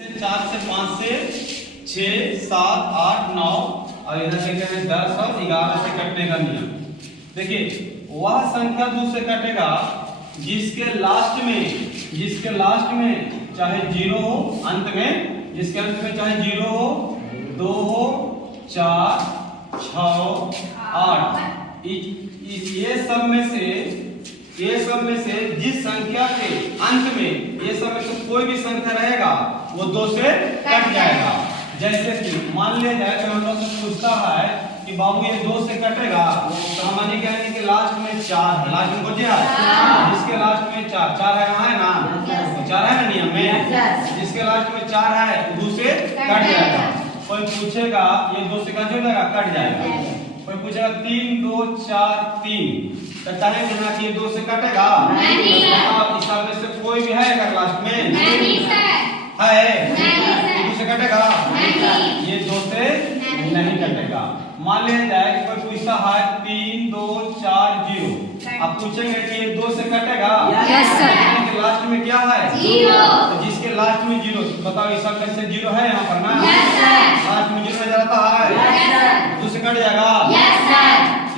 4 से 5 से 6 7 8 9 और इधर लिखे हैं 10 और 11 से कटने का नियम। देखिए वह संख्या 2 से कटेगा जिसके लास्ट में चाहे 0 हो, अंत में जिसके अंत में चाहे 0 हो, 2 हो, 4 6 8 ये सब में से जिस संख्या के अंत में ये सब में से कोई भी संख्या रहेगा वो 2 से कट जाएगा। जैसे कि मान लिया जाए कि हम लोग से पूछता है कि बाबू ये 2 से कटेगा, तो हम ये कहेंगे कि लास्ट में 4 है, लास्ट में बचे जिसके लास्ट में 4 है, यहाँ है ना, 4 है ना नियम में, जिसके लास्ट में 4 है 2 से कट जाएगा। कोई पूछेगा ये 2 से कट जाएगा, कट जाएगा। कोई पूछेगा 3 2 4 3 तो कहेंगे ना कि ये 2 से कटेगा नहीं। इस में से कोई भी है अगर लास्ट में नहीं सर है, ये 2 से कटेगा नहीं, ये 2 से नहीं कटेगा। मान लिया जाए कि कोई पूछता है 3 2 4 0, आप पूछेंगे कि ये 2 से कटेगा यस सर, लास्ट में क्या है 0, तो जिसके लास्ट में 0, बताओ इस सब में से 0 है यहाँ पर ना, यस सर, लास्ट में 0 नजर आता है, यस सर, 2 से कट जाएगा यस सर,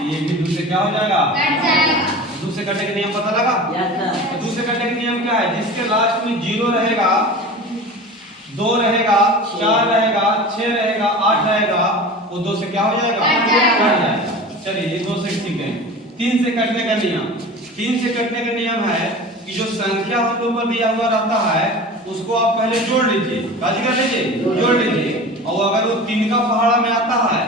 ये भी 2 से क्या हो जाएगा कट जाएगा। 2 से कटने का नियम पता लगा यस सर। तो 2 से कटने का नियम क्या है, जिसके लास्ट में 0 रहेगा, 2 रहेगा, 4 रहेगा, 6 रहेगा, 8 रहेगा, वो 2 से क्या हो जाएगा कट जाएगा। चलिए ये 2 से ठीक है। 3 से कटने का नियम, 3 से कटने का नियम है कि जो संख्या हम लोग पर दिया हुआ रहता है उसको आप पहले जोड़ लीजिए, काजी कर लीजिए, जोड़ लीजिए, और अगर वो 3 का पहाड़ा में आता है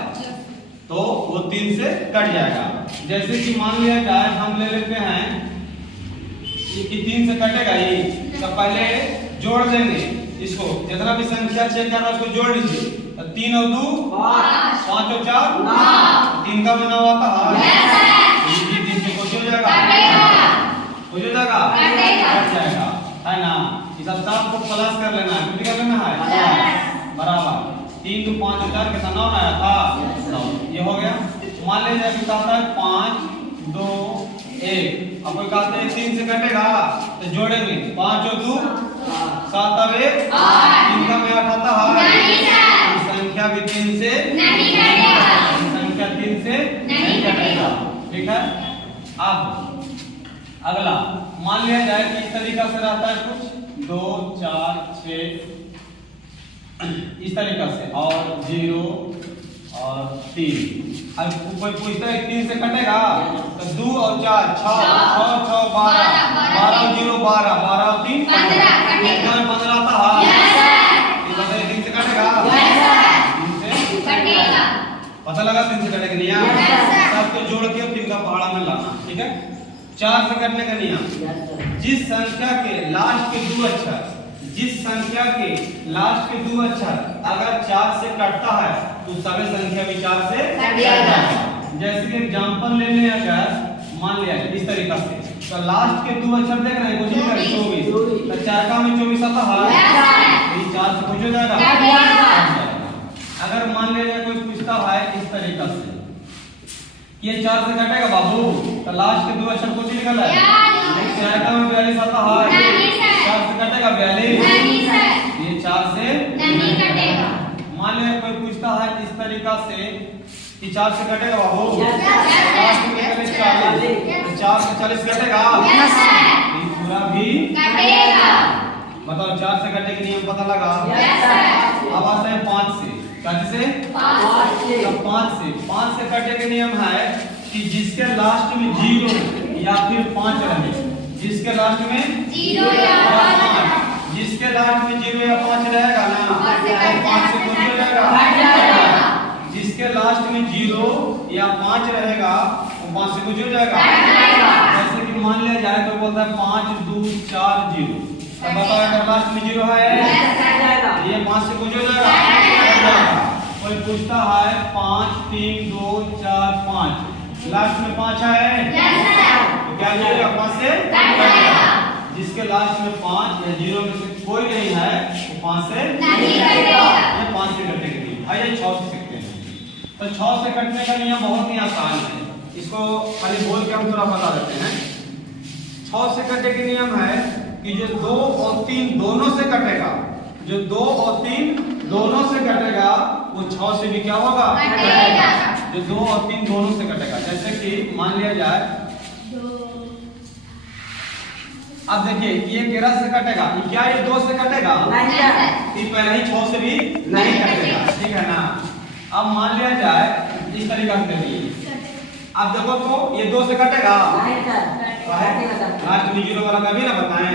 तो वो 3 से कट जाएगा। जैसे कि मान लिया जाए हम ले लेते हैं कि 3 से कटेगा ये, तो पहले जोड़ देंगे इसको, जितना भी संख्या चेक करना उसको जोड़ लीजिए। तो 3 और 2 5 और 4 3 का बना हुआ था ये 3 से कुछ हो जाएगा, कुछ हो जाएगा कट जाएगा, है ना। इस सब को प्लस कर लेना है, कितना कर लेना है बराबर 3 2 5 और 4 कितना 9 आया था 9, ये हो गया। मान लीजिए कि कहता है 5 2 1, अब कोई कहते हैं 3 से कटेगा तो जोड़ेंगे 5 और 2 7 और 1 3 का में 8 आता है, संख्या भी 3 से नहीं कटेगा, संख्या 3 से नहीं कटेगा, ठीक है। अब अगला मान लिया जाए कि इस तरीका से रहता है कुछ 2 4 6 इस तरीका से और 0 और 3। अब कोई पूछता है 3 से कटेगा तो 2 और 4 6 6 12 12 और 0 12 12 और 3 15 आता है, ये बताइए 3 से कटेगा 3 से कटेगा, पता लगा 3 से कटेगा नियम, सबको जोड़ के 3 का पहाड़ा में लाना, ठीक है। 4 से कटने का नियम, जिस संख्या के लास्ट के 2 अक्षर अगर 4 से कटता है तो सभी संख्या भी 4 से कट जाएगा। जैसे कि एग्जांपल ले लें, अगर मान लिया इस तरीका से, तो लास्ट के 2 अक्षर देख रहे हैं कुछ नहीं करे 24, तो 4 का में 24 आता है, ये 4 से कुछ हो जाएगा। अगर मान लिया कोई पूछता है इस तरीका से ये 4 से कटेगा बाबू, तो लास्ट के 2 अक्षर कुछ निकल है, 4 का में 42 आता है, 4 से कटेगा 42, ये 4 से नहीं कटेगा। मान लिया कोई पूछता है इस तरीका से कि 4 से कटेगा बाबू, लास्ट में निकले 40, 4 से 40 कटेगा, ये पूरा भी कटेगा। बताओ 4 से कटने के नियम पता लगा। अब आते हैं 5 से, कैसे 5 से कटने के नियम है कि जिसके लास्ट में 0 या फिर 5 रहे, जिसके लास्ट में 0 या 5, जिसके लास्ट में 0 या 5 रहेगा ना 5 से कुछ हो जाएगा, जिसके लास्ट में 0 या 5 रहेगा वो 5 से कुछ हो जाएगा। जैसे कि मान लिया जाए तो बोलता है 5 2 4 0, तो बताओ अगर लास्ट में 0 है ये 5 से कुछ हो जाएगा। कोई पूछता है 5 3 2 4 5, लास्ट में 5 है तो क्या जाएगा 5 से कटेगा। जिसके लास्ट में 5 या 0 में से कोई नहीं है वो 5 से नहीं कटेगा, ये 5 से कटेगा। आइए 6 से सीखते हैं। तो 6 से कटने का नियम बहुत ही आसान है, इसको खाली बोल के हम थोड़ा बता देते हैं। 6 से कटने का नियम है कि जो 2 और 3 दोनों से कटेगा जो 2 और 3 दोनों से कटेगा वो 6 से भी क्या होगा, कटेगा। जो 2 और 3 दोनों से कटेगा। जैसे कि मान लिया जाए, अब देखिए ये 13 से कटेगा, क्या ये 2 से कटेगा? ये पहले ही 6 से भी नहीं कटेगा, ठीक है ना। अब मान लिया जाए इस तरीका से करिए, अब देखो तो ये 2 से कटेगा, लास्ट में 0 वाला कभी ना बताएं,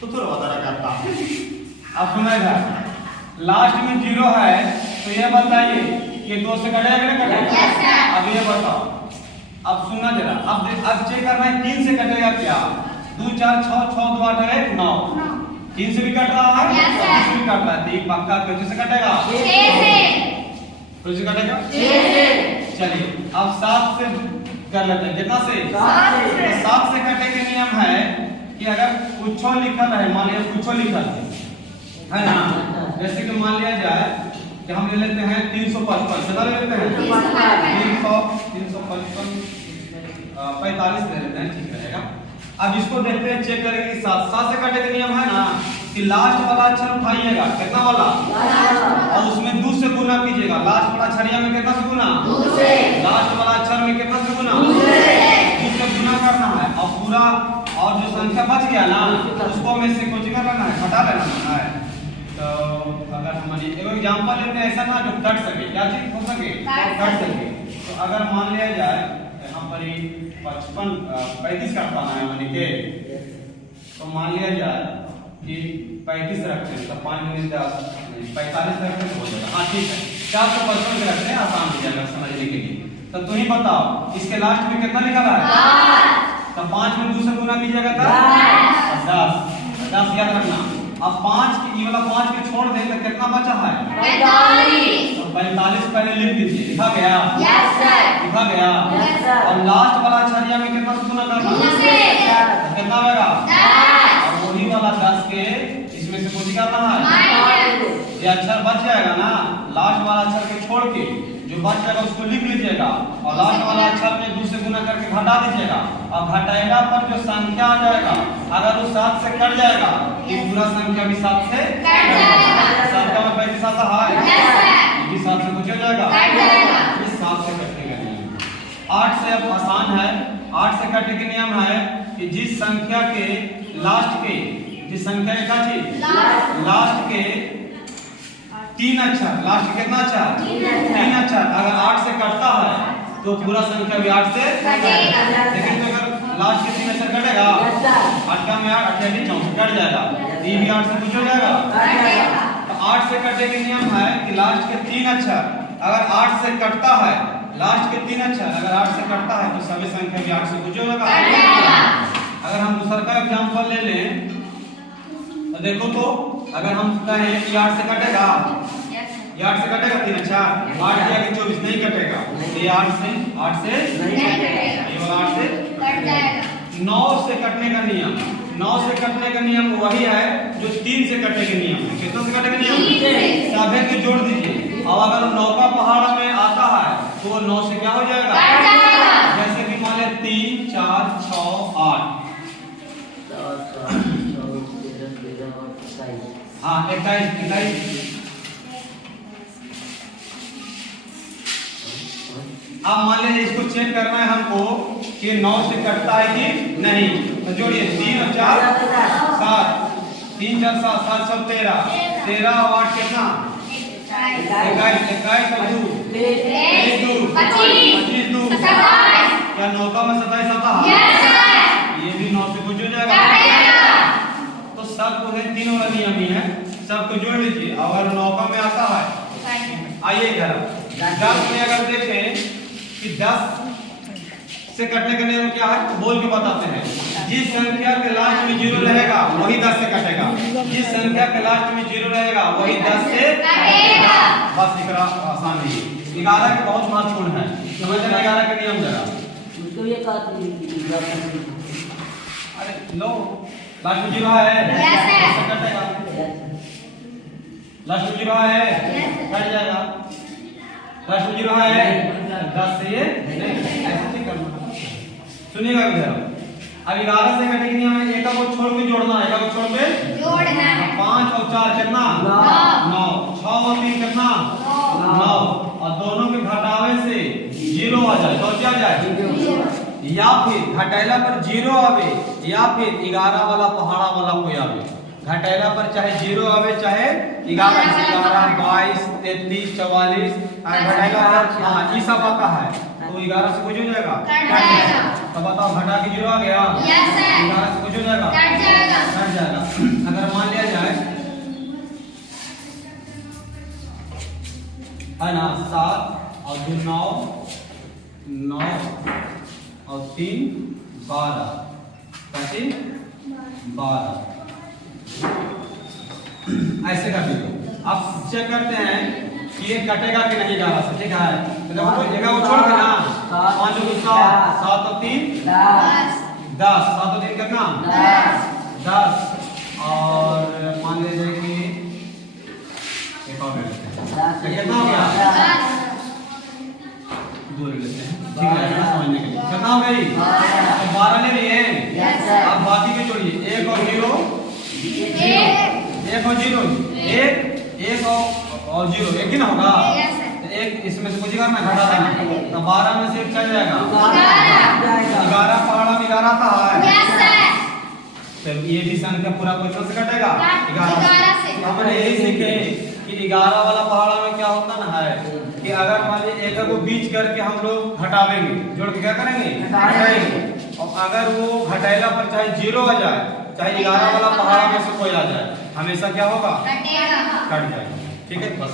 तो थोड़ा बता रहा करता। अब सुनेगा, लास्ट में 0 है तो ये बताइए कि 2 से कटेगा कि नहीं कटेगा? अब ये बताओ, अब सुनना जरा, अब चेक करना है 3 से कटेगा क्या? 2 4 6 6 2 8 1 9, 3 से भी कट रहा है, 3 से भी कट रहा है, तो ये पक्का कितने से कटेगा? 6 से। कितने से कटेगा? 6 से। चलिए अब 7 से कर लेते हैं, कितना से? 7 से कटे के नियम है कि अगर कुछ लिखल है, मान लिया कुछ लिखल है ना, जैसे कि मान लिया जाए कि हम ले लेते हैं 355, कितना ले लेते हैं? 355 45 ले लेते हैं, ठीक रहेगा। अब इसको देखते हैं, चेक करेंगे कि 7 से कटे के नियम है ना कि लास्ट वाला अक्षर उठाइएगा, कितना वाला? और उसमें 2 से गुना कीजिएगा। लास्ट वाला अक्षरिया में कितना से गुना? 2 से। लास्ट वाला अक्षर में कितना से गुना? 2 से गुना करना है, और पूरा और जो संख्या बच गया ना उसको में से कुछ करना है, घटा लेना है। तो अगर हमारी एक एग्जांपल लेते हैं ऐसा ना जो कट सके, क्या चीज हो सके? कट सके। तो अगर मान लिया जाए यहाँ पर 55 35 कटवाना है मानी के, तो मान लिया जाए कि 35 रखते हैं, तो 5 में 10 45 रखते हैं तो हो जाएगा। हाँ ठीक है, 455 रखते हैं, आसान हो जाएगा समझने के लिए। तो तुम ही बताओ इसके लास्ट में कितना निकला है? तो 5 में 2 से गुना कीजिएगा तब 10 याद रखना। अब 5 की वाला 5 के छोड़ दें तो कितना बचा है? 45। तो 45 पहले लिख दीजिए, लिखा गया? Yes sir. लिखा गया? Yes sir. और लास्ट वाला अक्षरिया में कितना से गुना करना? 2 से। तो कितना होगा? 10। और वही वाला 10 के इसमें से कुछ करना है, माइनस। ये अक्षर बच जाएगा ना, लास्ट वाला अक्षर के छोड़ के जो बच जाएगा उसको लिख लीजिएगा, और लास्ट वाला अक्षर में 2 से गुना करके घटा दीजिएगा, और घटाएगा पर जो संख्या आ जाएगा अगर वो 7 से कट जाएगा ये पूरा संख्या भी 7 से कट जाएगा। 7 का 35 आता है, यस सर। ये भी 7 से कुछ हो जाएगा, कट जाएगा। ये 7 से कटने का नियम। 8 से अब आसान है, 8 से कटने के नियम है कि जिस संख्या के लास्ट के, जिस संख्या का चीज लास्ट के 3 अक्षर, लास्ट कितना अक्षर? 3 अक्षर अगर 8 से कटता है तो पूरा संख्या भी 8 से कटेगा। लेकिन तो अगर लास्ट के 3 अक्षर कटेगा 8 का में 8 28 64 कट जाएगा, ये भी 8 से कुछ हो जाएगा। तो 8 से कटने के नियम है कि लास्ट के 3 अक्षर अगर 8 से कटता है, लास्ट के 3 अक्षर अगर 8 से कटता है तो सभी संख्या भी 8 से कुछ हो जाएगा। अगर हम दूसरा का एग्जांपल ले लें तो देखो, तो अगर हम कहें कि 8 से कटेगा, ये 8 से कटेगा 3 अच्छा, 8 दिया कि 24 नहीं कटेगा, ये 8 से नहीं कटेगा, ये वाला 8 से कट जाएगा। 9 से कटने का नियम, 9 से कटने का नियम वही है जो 3 से कटने के नियम है। कितना से कटने का नियम? 3 से। सभी के जोड़ दीजिए, और अगर 9 का पहाड़ा में आता है तो 9 से क्या हो जाएगा? कट जाएगा। जैसे कि मान लें 3 4 6 8, हाँ 21। अब मान लीजिए इसको चेक करना है हमको कि 9 से कटता है कि नहीं, तो जोड़िए 3 और 4 7, 3 4 7 7 सब 13, 13 और 8 कितना? 21 और 2 25 2 क्या 9 का में 27 आता है? ये भी 9 से कुछ हो जाएगा। तो सब को है 3 वाला नियम ही है, सबको जोड़ लीजिए। अगर 9 का में आता है, आइए इधर 10 में अगर देखें कि 10 से कटने का नियम क्या है तो बोल के बताते हैं। जिस संख्या के लास्ट में 0 रहेगा वही 10 से कटेगा, जिस संख्या के लास्ट में 0 रहेगा वही 10 से कटेगा। बस इतना आसान है। 11 के बहुत महत्वपूर्ण है, समझ लेना 11 का नियम जरा। अरे लो लास्ट में 0 है, Yes, sir. कटेगा, लास्ट में 0 है, Yes, sir. कट जाएगा, लास्ट में 0 है 10 से ये नहीं, ऐसे नहीं करना। सुनिएगा इधर, अब 11 से घटेगी नहीं, हमें एक को छोड़ के जोड़ना है, एक को छोड़ के जोड़ना है। 5 और 4 कितना 9, 6 और 3 कितना 9, और दोनों के घटावे से 0 आ जाए तो क्या जाए, या फिर घटाइला पर 0 आवे या फिर 11 वाला पहाड़ा वाला कोई आवे। घटाइला पर चाहे 0 आवे चाहे 11 से 11 22 33 44, घटाइला पर हाँ ये सब आता है तो 11 से कुछ हो जाएगा, कट जाएगा। तो बताओ घटा के 0 आ गया, यस सर, 11 से कुछ हो जाएगा, कट जाएगा। कट जाएगा। अगर मान लिया जाए है ना 7 और 2 9 9 और 3 12, कैसे 12 ऐसे कर दीजिए। अब चेक करते हैं कि ये कटेगा कि नहीं 11 से, ठीक है। तो देखो कोई जगह वो छोड़ के ना 5 और 7 7 और 3 10 7 और 3 कितना 10 और मान लीजिए कि एक और कितना हो गया 2 ले लेते हैं, ठीक है ना, समझने के लिए कितना हो गई तो 12 ले लिए। अब बाकी के जोड़िए 1 और 0 1 और 0 1 और 0 एक ही ना होगा, एक इसमें से कुछ करना घटा देना, तो 12 में से चल जाएगा 11 पहाड़ा में 11 था है, तो ये भी संख्या पूरा क्वेश्चन से कटेगा 11 से। हमने यही सीखे कि 11 वाला पहाड़ा में क्या होता ना है कि अगर मान लीजिए एक को बीच करके हम लोग घटावेंगे, जोड़ के क्या करेंगे घटाएंगे, और अगर वो घटाइला पर चाहे 0 आ जाए चाहे 11 वाला पहाड़ा में से कोई आ जाए, हमेशा क्या होगा कटेगा। कट जाएगा, ठीक है बस।